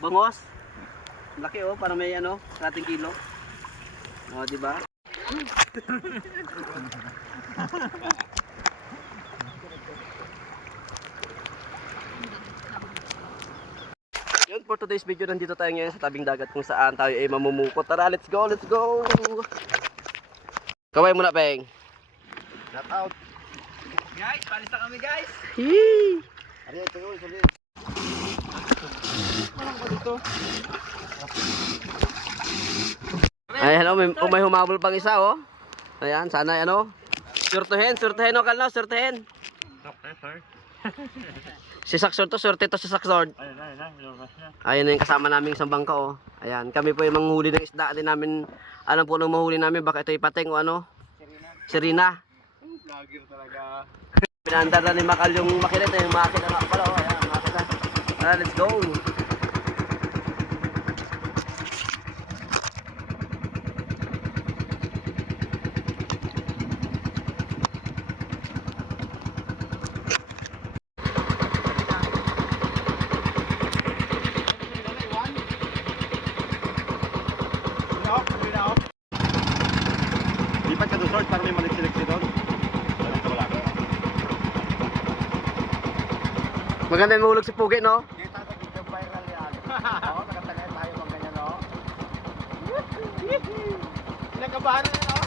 Bangos. Laki oh, para may ano, kalating kilo. Oh, di ba? Yun, for today's video, nandito tayo ngayon sa tabing dagat kung saan tayo ay mamumukot. Tara, let's go, let's go! Kaway muna, Peng. Shout out. Guys, palis na kami, guys! Ari, ito yun, sabi. Ay, hello, may humabol pang isa, oh. Ayan, sana, ano. Surtuhin oh, Kalno, surtuhin. Si Saksord to, surte to si Saksord. Ayan na yung kasama naming isang bangka, oh. Ayan, kami po yung manghuli ng isda. Din namin, alam po nung mahuli namin, baka ito ipating o ano. Sirina. Vlogger talaga. Pinandar na ni Makal yung makilit, yung makit na pala, oh. Ayan, makit na. Tara, let's go. Lipat ka doon, Sord, para may malik-siliksi doon. Wala. Maganda yung mahulog si Pugi, no? Kita ko dito viral yan. Oo, nakatagay tayo pang ganyan, no? Nagkabahan na, no?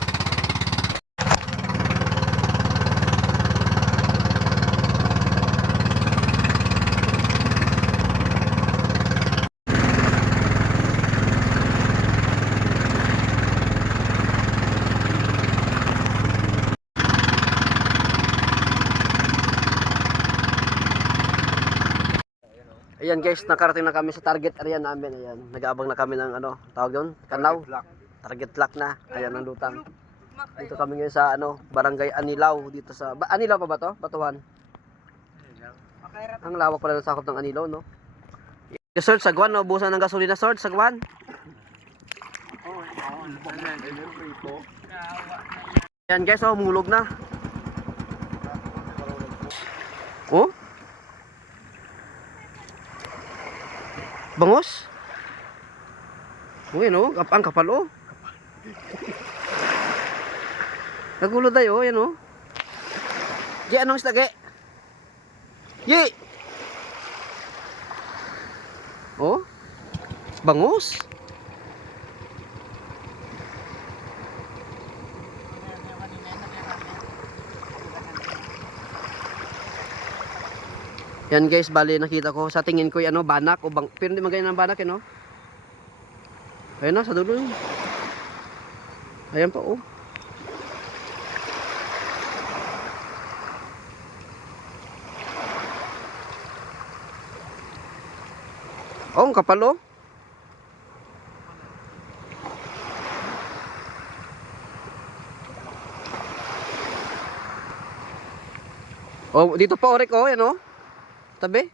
Ayan guys, nakarating na kami sa target area namin. Ayan, nag-aabang na kami ng ano, tawag yun? Kanaw. Target lock na. Ayan ang lutang. Dito kami ngayon sa ano, Barangay Anilaw dito sa Anilaw pa ba to? Batuhan. Ang lawak pala ng sakop ng Anilaw, no? Sort Sagwan, no? Busan ng gasolina, Sort Sagwan. Ayan guys, oh, mulog na. Oh? Bangos? Uy, no? Ang kapal, oh. Nagulo tayo, oh. Yan, oh. Gi, anong isda, Gi? Gi! Oh? Bangos? Yan guys, bali nakita ko sa tingin ko ano, banak o bang, pero hindi magayon ng banak eh, no? Ayun na, sa dulo yun. Ayan pa, oh. Oh, ang kapal, oh. Oh, dito pa, Orek, oh, yan, oh. Tabi.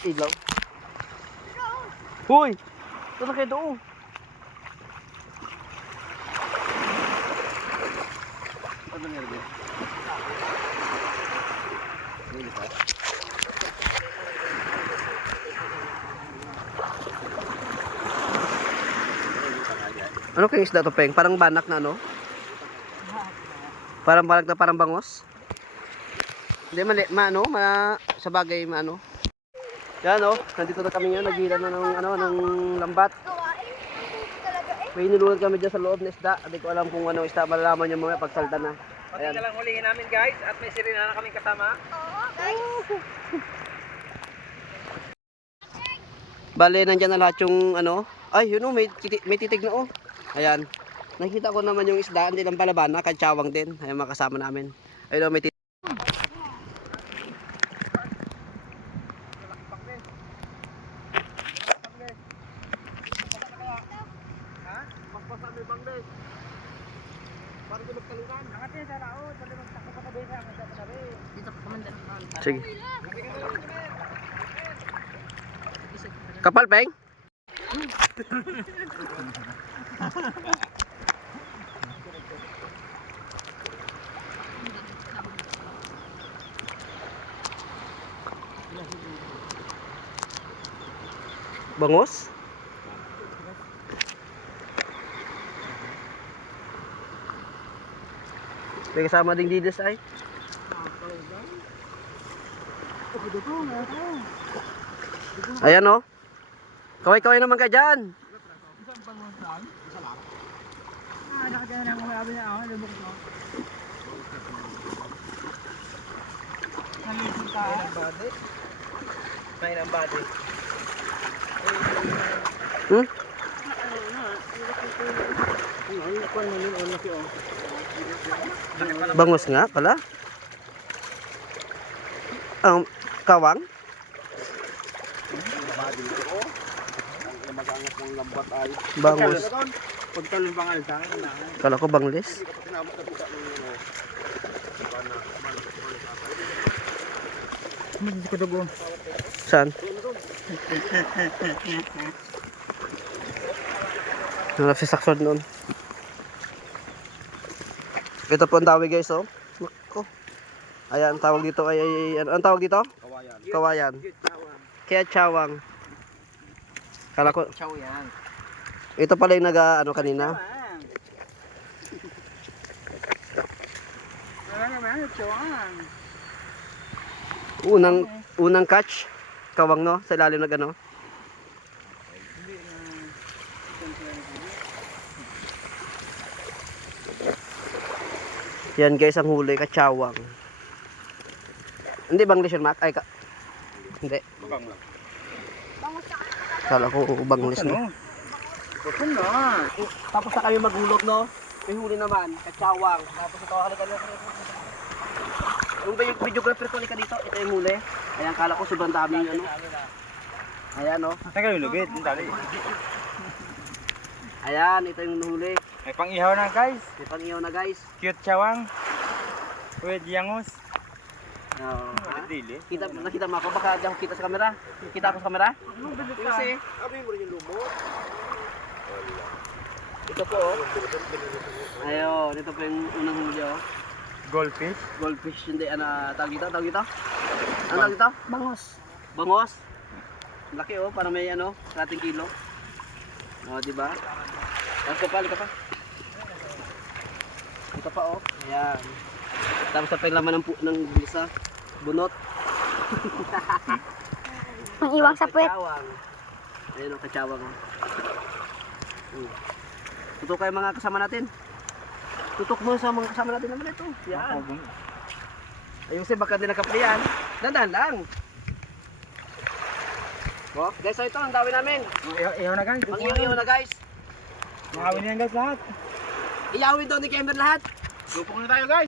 Ilaw. Hoy! Ito na kayo doon. Ano nangyari dyan? Ano kayong isda to, Peng? Parang banak na, no? Parang banak na parang bangos? Hindi, ano, sa bagay, ano. Yan, oh, nandito na kami ngayon, naghila na ng, ano, ng lambat. Gawain talaga eh. May nilunod kami dyan sa loob na isda. Hindi ko alam kung anong isda. Malalaman nyo mga pagsalta na. Pati Ayan. na lang hulihin namin guys. At may sirena na kaming kasama. Bale, nandyan na lahat yung ano. Ay, yun o, may titig na o. Ayan. Nakita ko naman yung isda. Hindi lang palabana, kantsawang din. Ayan, makasama namin. Ayun o, may titig. Sige. Kapal, Peng? Bangos? May kasama ding dides ay. Ayan o. Kaway-kaway naman ka dyan. May ng body. Hmm? Bangus nga pala. Ang kawang? Bangus. Kala ko banglis. Saan? Nalap si Saksod noon. Ito po ang tawag guys oh. Nako. Ayan, ang tawag dito ay ang tawag dito? Kawayan. Kaya chawang. Kala ko Chow yan. ito pala yung ano kanina. Unang catch kawang no sa ilalim ng ano. Yan guys ang huli kachawang. Hindi banglis yun, Mac? Ay ka. Hindi. Kala ko banglis na. Tapos na kami maghulog no. May huli naman kachawang. Tapos ito halika na. Yung videographer ko halika dito. Ito yung huli. Ayan kala ko sobrang daming ano. Ayan oh. Teka yung lugit. Ayan ito yung huli. May pang-ihaw na guys. May pang-ihaw na guys. Cute chawang. With yangus. Oh, ha? Dili. Nakita mo ako, baka di ako kita sa camera. Kita ako sa camera? Kasi, ito po oh. Ayun, ito po yung unang huli oh. Goldfish. Goldfish, hindi, tawag dito? Ano tawag dito? Bangos. Bangos. Laki oh, parang may kating kilo. Oh, di ba? Tapos ka pa. Ito pa oh. Ayan. Tapos pa yung laman ng bulsa. Bunot. Ang iwang sa puwet. Kachawang. Ayun ang kachawang. Tutok kayo mga kasama natin. Tutok mo sa mga kasama natin naman ito. Yan. Ayun si baka din nakaplian. Dandan lang. Oh, guys, so ito ang dawin namin. Ihaw na guys. Mag-iyaw na guys. Makawin yan guys lahat. Iyawin daw ni Kember lahat. Lupong na tayo guys.